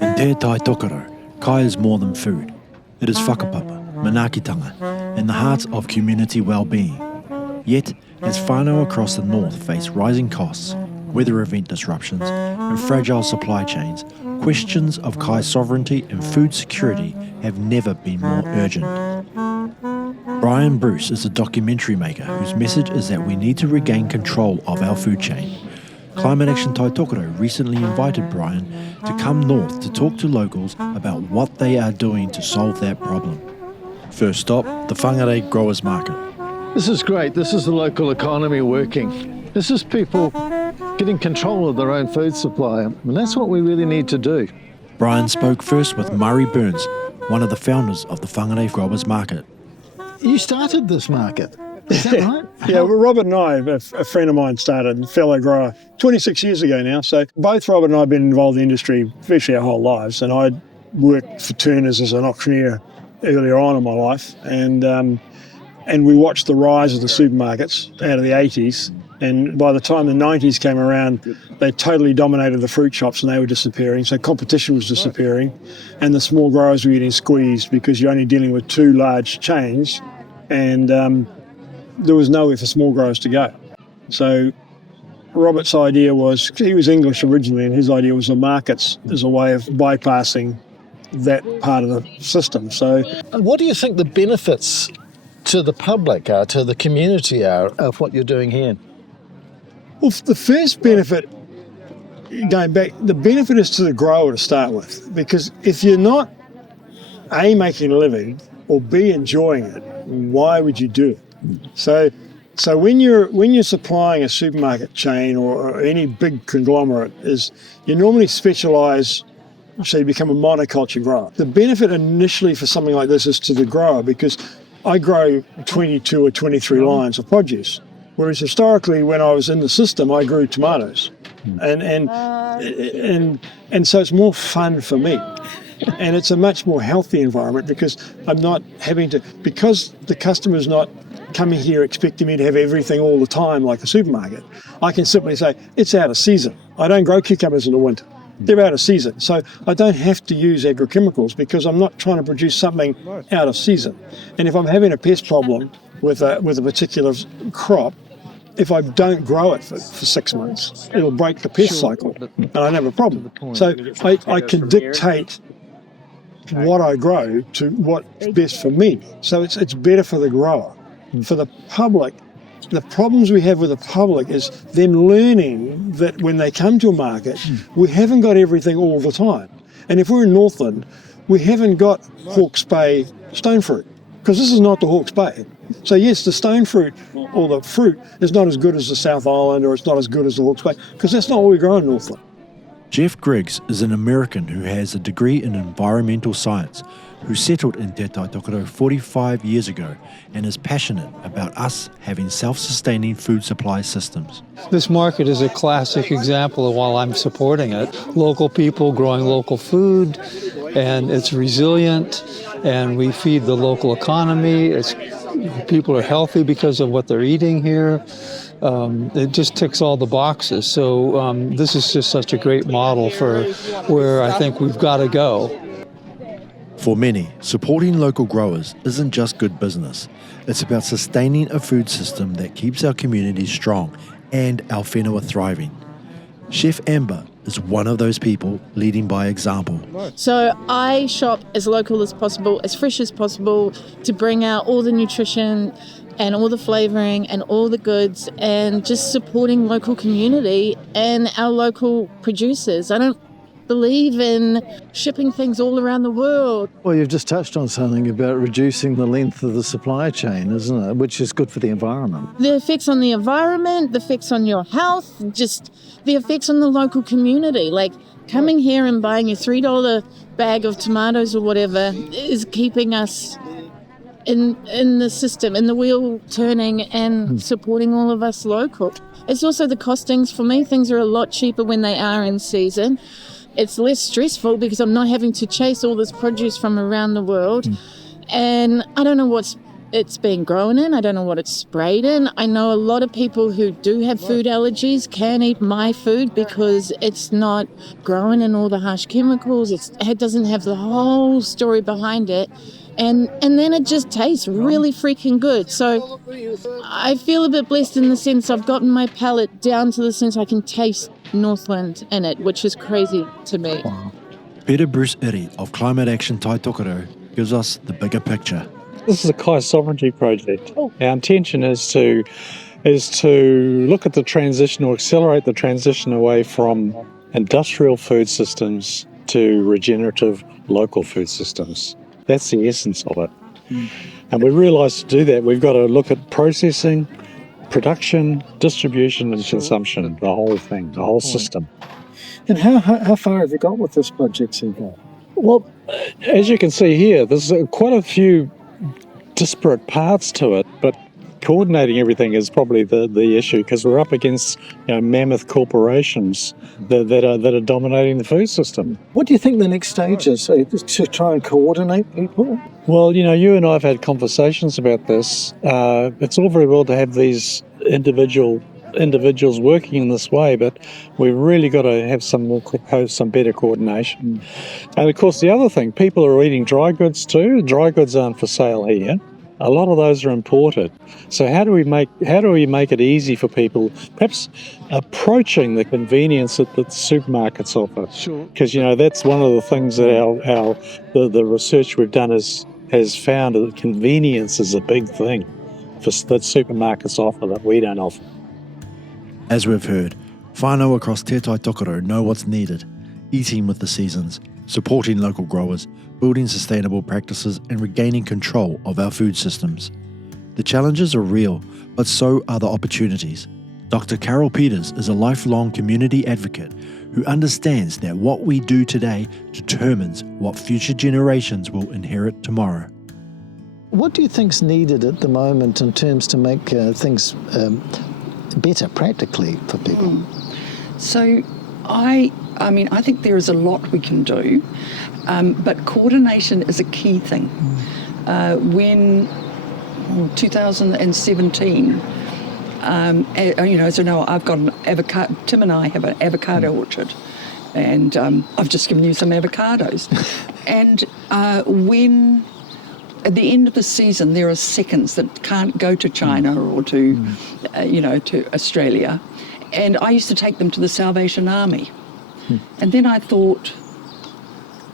In Te Tai Tokerau, kai is more than food. It is whakapapa, manaakitanga, and the heart of community well-being. Yet, as whānau across the north face rising costs, weather event disruptions, and fragile supply chains, questions of kai sovereignty and food security have never been more urgent. Brian Bruce is a documentary maker whose message is that we need to regain control of our food chain. Climate Action Tai Tokerau recently invited Brian to come north to talk to locals about what they are doing to solve that problem. First stop, the Whangarei Growers Market. This is great. This is the local economy working. This is people getting control of their own food supply, and that's what we really need to do. Brian spoke first with Murray Burns, one of the founders of the Whangarei Growers Market. You started this market, is that right? Yeah, well, Robert and I, a friend of mine started, a fellow grower, 26 years ago now. So both Robert and I have been involved in the industry virtually our whole lives. And I worked for Turners as an auctioneer earlier on in my life. And we watched the rise of the supermarkets out of the 80s. And by the time the 90s came around, they totally dominated the fruit shops and they were disappearing. So competition was disappearing. And the small growers were getting squeezed because you're only dealing with two large chains. And there was nowhere for small growers to go. So Robert's idea was, he was English originally, and his idea was the markets as a way of bypassing that part of the system. So, what do you think the benefits to the public are, to the community are, of what you're doing here? well, the first benefit, going back, the benefit is to the grower to start with, because if you're not A, making a living, or B, enjoying it, why would you do it? So when you're supplying a supermarket chain or any big conglomerate, you normally specialise, so you become a monoculture grower. The benefit initially for something like this is to the grower, because I grow 22 or 23 lines of produce, whereas historically when I was in the system I grew tomatoes, and so it's more fun for me. And it's a much more healthy environment because I'm not having to, because the customer's not coming here expecting me to have everything all the time like a supermarket. I can simply say, it's out of season. I don't grow cucumbers in the winter. They're out of season. So I don't have to use agrochemicals because I'm not trying to produce something out of season. And if I'm having a pest problem with a particular crop, if I don't grow it for 6 months, it'll break the pest cycle and I don't have a problem. So I can dictate what I grow to what's best for me. So it's better for the grower. For the public, the problems we have with the public is them learning that when they come to a market, we haven't got everything all the time. And if we're in Northland, we haven't got Hawke's Bay stone fruit, because this is not the Hawke's Bay. So yes, the stone fruit or the fruit is not as good as the South Island, or it's not as good as the Hawke's Bay, because that's not what we grow in Northland. Jeff Griggs is an American who has a degree in environmental science, who settled in Te Tai Tokerau 45 years ago and is passionate about us having self-sustaining food supply systems. This market is a classic example of why I'm supporting it. Local people growing local food, and it's resilient, and we feed the local economy. People are healthy because of what they're eating here. It just ticks all the boxes. So this is just such a great model for where I think we've got to go. For many, supporting local growers isn't just good business. It's about sustaining a food system that keeps our communities strong and our whenua thriving. Chef Amber is one of those people leading by example. So I shop as local as possible, as fresh as possible, to bring out all the nutrition and all the flavouring and all the goods, and just supporting local community and our local producers. I don't believe in shipping things all around the world. Well, you've just touched on something about reducing the length of the supply chain, isn't it? Which is good for the environment. The effects on the environment, the effects on your health, just the effects on the local community. Like coming here and buying a $3 bag of tomatoes or whatever is keeping us in the system, in the wheel turning, and supporting all of us local. It's also the costings. For me, things are a lot cheaper when they are in season. It's less stressful because I'm not having to chase all this produce from around the world. And I don't know what's it's been grown in. I don't know what it's sprayed in. I know a lot of people who do have food allergies can't eat my food because it's not grown in all the harsh chemicals. It doesn't have the whole story behind it. And then it just tastes really freaking good. So I feel a bit blessed in the sense I've gotten my palate down to the sense I can taste Northland in it, which is crazy to me. Peter Bruce Iri of Climate Action Tai Tokerau gives us the bigger picture. This is a Kai sovereignty project. Our intention is to look at the transition or accelerate the transition away from industrial food systems to regenerative local food systems. That's the essence of it. And we realise to do that we've got to look at processing, production, distribution and consumption, the whole thing, the whole system. And how far have you got with this project so far? Well, as you can see here, there's quite a few disparate parts to it, but coordinating everything is probably the issue, because we're up against mammoth corporations that are dominating the food system. What do you think the next stage is? To try and coordinate people? Well, you and I have had conversations about this. It's all very well to have these individuals working in this way, but we've really got to have some better coordination. And of course, the other thing, people are eating dry goods too. Dry goods aren't for sale here. A lot of those are imported. So how do we make it easy for people, perhaps approaching the convenience that the supermarkets offer? Sure. Because that's one of the things that the research we've done has found that convenience is a big thing that supermarkets offer that we don't offer. As we've heard, whānau across Te Tai Tokerau know what's needed: eating with the seasons, supporting local growers, building sustainable practices and regaining control of our food systems. The challenges are real, but so are the opportunities. Dr. Carol Peters is a lifelong community advocate who understands that what we do today determines what future generations will inherit tomorrow. What do you think's needed at the moment in terms to make things better practically for people? So I think there is a lot we can do, but coordination is a key thing. When 2017, as you know, I've got an avocado. Tim and I have an avocado orchard, and I've just given you some avocados. And when at the end of the season, there are seconds that can't go to China or to Australia, and I used to take them to the Salvation Army. And then I thought,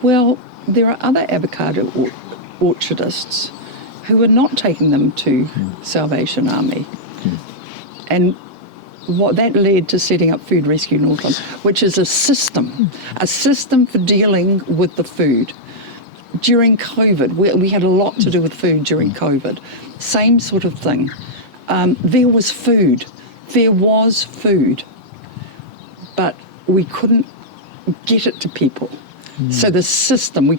well, there are other avocado orchardists who are not taking them to Salvation Army. And what that led to setting up Food Rescue Northland, which is a system for dealing with the food. During COVID, we had a lot to do with food during COVID. Same sort of thing. There was food, but we couldn't get it to people. So the system,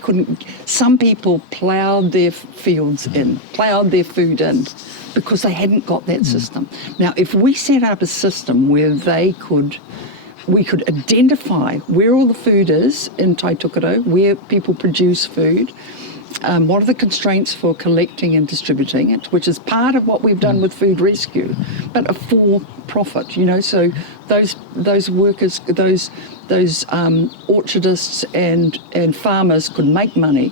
some people ploughed their fields in, ploughed their food in, because they hadn't got that system. Now, if we set up a system where we could identify where all the food is in Tai Tokerau, where people produce food, what are the constraints for collecting and distributing it, which is part of what we've done with Food Rescue, but a for profit, so those workers, those orchardists and farmers could make money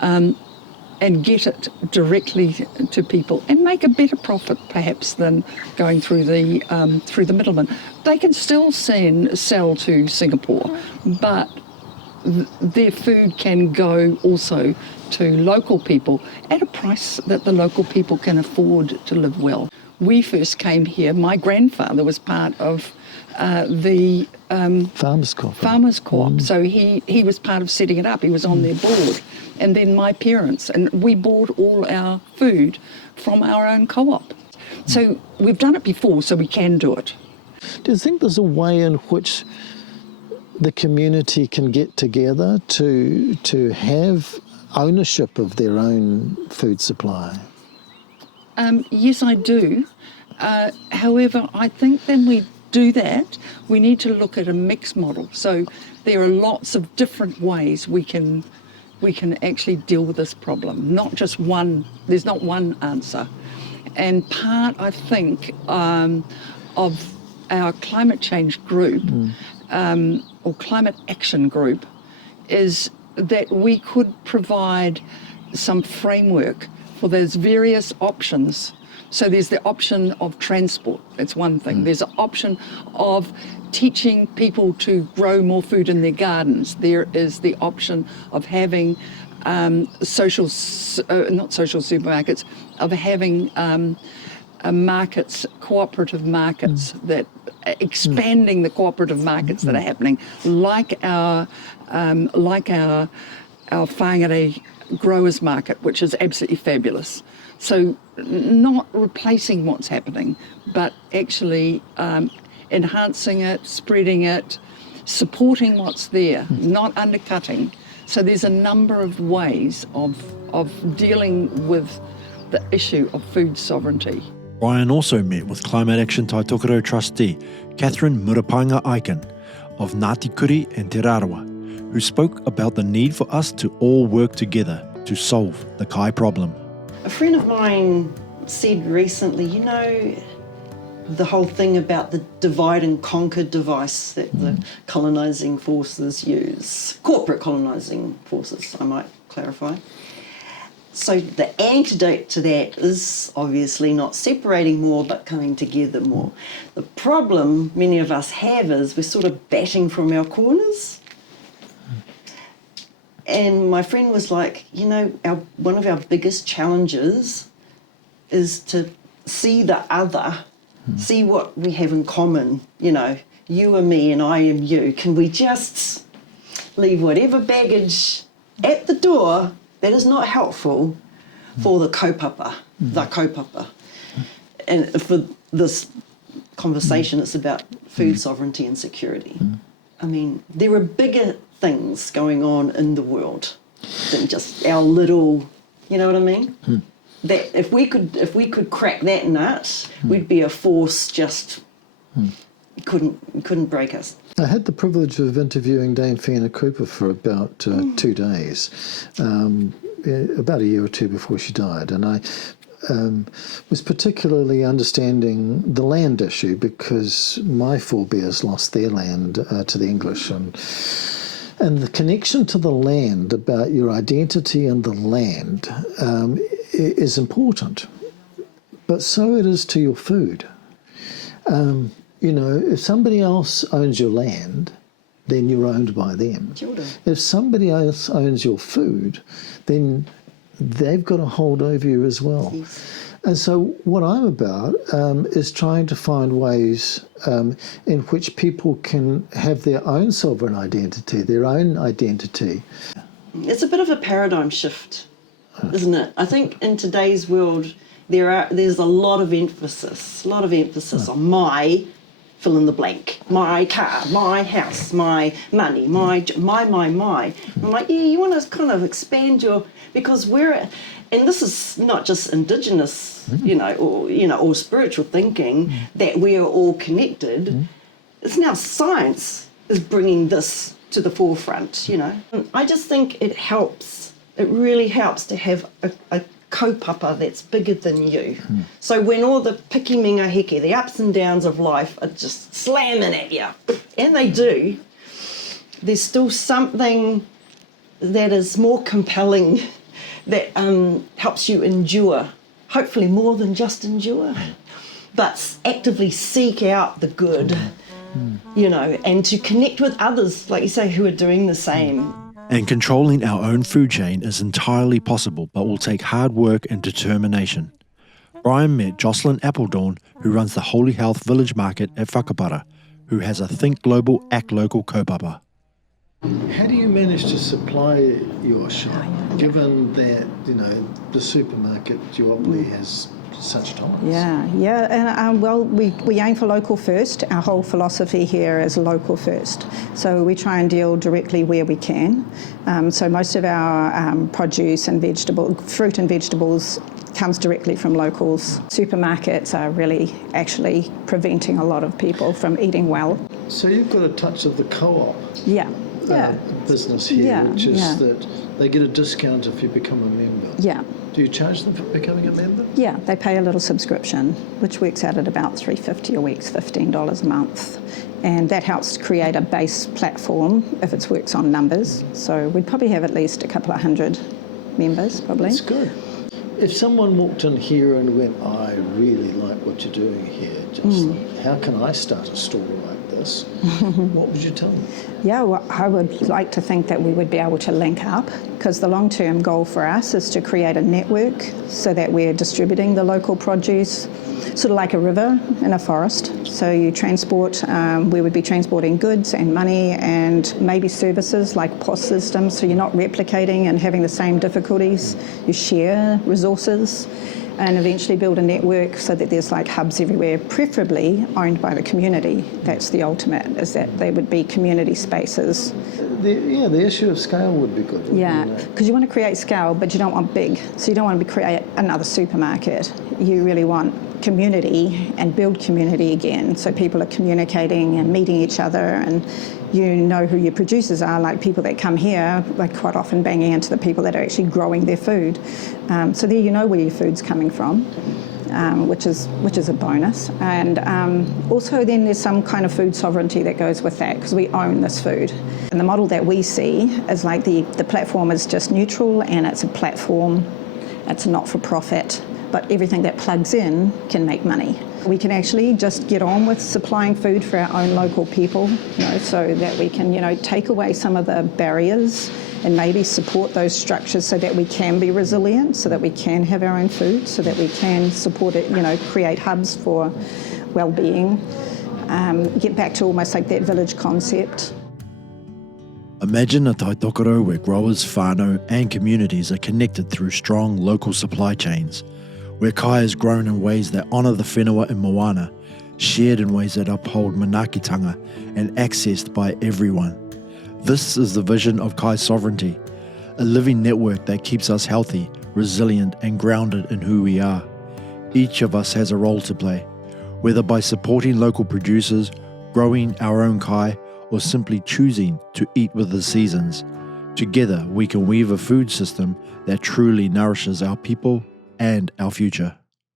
and get it directly to people and make a better profit perhaps than going through the middleman. They can still sell to Singapore, but their food can go also to local people at a price that the local people can afford to live well. We first came here, my grandfather was part of the Farmers Co-op. So he was part of setting it up. He was on their board. And then my parents, and we bought all our food from our own co-op. So we've done it before, so we can do it. Do you think there's a way in which the community can get together to have ownership of their own food supply? Yes, I do. However, I think then we do that, we need to look at a mixed model. So there are lots of different ways we can we can actually deal with this problem. Not just one, there's not one answer. And part, I think, of our climate change group, or climate action group, is that we could provide some framework for those various options. So there's the option of transport, that's one thing. There's an option of teaching people to grow more food in their gardens. There is the option of having not social supermarkets, of having markets, cooperative markets, that expanding the cooperative markets that are happening, like our whānau growers market, which is absolutely fabulous. So not replacing what's happening, but actually enhancing it, spreading it, supporting what's there, not undercutting. So there's a number of ways of dealing with the issue of food sovereignty. Brian also met with Climate Action Tai Tokerau trustee Catherine Murapanga Aiken of Ngāti Kuri and Te Rarawa, who spoke about the need for us to all work together to solve the kai problem. A friend of mine said recently, you know, the whole thing about the divide and conquer device that the colonising forces use, corporate colonising forces, I might clarify. So the antidote to that is obviously not separating more but coming together more. The problem many of us have is we're sort of batting from our corners. And my friend was like, you know, one of our biggest challenges is to see the other, see what we have in common, you know, you and me and I am you. Can we just leave whatever baggage at the door that is not helpful for the kaupapa, And for this conversation, it's about food sovereignty and security. I mean, there are bigger things going on in the world than just our little, you know what I mean? That if we could crack that nut, we'd be a force just couldn't break us. I had the privilege of interviewing Dame Fiona Cooper for about 2 days, about a year or two before she died, and I was particularly understanding the land issue because my forebears lost their land to the English, and the connection to the land, about your identity and the land, is important, but so it is to your food. You know, if somebody else owns your land, then you're owned by them. If somebody else owns your food, then they've got a hold over you as well. And so what I'm about is trying to find ways in which people can have their own sovereign identity, their own identity. It's a bit of a paradigm shift, isn't it? I think in today's world there's a lot of emphasis on my fill in the blank, my car, my house, my money, my. I'm like, yeah, you want to kind of expand because and this is not just Indigenous, or spiritual thinking that we are all connected. It's now science is bringing this to the forefront. I just think it helps. It really helps to have a kaupapa that's bigger than you. So when all the piki minga heke, the ups and downs of life are just slamming at you, and they do, there's still something that is more compelling that helps you endure, hopefully more than just endure, but actively seek out the good, and to connect with others, like you say, who are doing the same. And controlling our own food chain is entirely possible, but will take hard work and determination. Brian met Jocelyn Appledorn, who runs the Holy Health Village Market at Whakapara, who has a Think Global, Act Local kaupapa. How do you manage to supply your shop, given that, the supermarket duopoly has such tolerance? Yeah, and we aim for local first. Our whole philosophy here is local first. So we try and deal directly where we can. So most of our produce and fruit and vegetables comes directly from locals. Supermarkets are really actually preventing a lot of people from eating well. So you've got a touch of the co-op. Yeah. business here, Yeah, which is yeah. that they get a discount if you become a member. Yeah. Do you charge them for becoming a member? Yeah, they pay a little subscription, which works out at about $3.50 a week, $15 a month. And that helps create a base platform if it works on numbers. So we'd probably have at least a couple of hundred members, probably. That's good. If someone walked in here and went, I really like what you're doing here, how can I start a store like this? What would you tell them? Yeah, well, I would like to think that we would be able to link up, because the long-term goal for us is to create a network so that we're distributing the local produce, sort of like a river in a forest. So you transport, we would be transporting goods and money and maybe services like POS systems, so you're not replicating and having the same difficulties. You share resources and eventually build a network so that there's like hubs everywhere, preferably owned by the community. That's the ultimate, is that they would be community spaces. The issue of scale would be good. Yeah, because you want to create scale, but you don't want big. So you don't want to create another supermarket. You really want community and build community again, so people are communicating and meeting each other, and you know who your producers are. Like people that come here, like quite often banging into the people that are actually growing their food. So there you know where your food's coming from, which is a bonus. And also then there's some kind of food sovereignty that goes with that, because we own this food. And the model that we see is like the platform is just neutral, and it's a platform, it's not for profit, but everything that plugs in can make money. We can actually just get on with supplying food for our own local people, so that we can, take away some of the barriers and maybe support those structures so that we can be resilient, so that we can have our own food, so that we can support it, create hubs for well-being, get back to almost like that village concept. Imagine a Tai Tokerau where growers, whānau and communities are connected through strong local supply chains, where kai is grown in ways that honour the whenua and moana, shared in ways that uphold manaakitanga and accessed by everyone. This is the vision of kai sovereignty, a living network that keeps us healthy, resilient and grounded in who we are. Each of us has a role to play, whether by supporting local producers, growing our own kai, or simply choosing to eat with the seasons. Together we can weave a food system that truly nourishes our people and our future.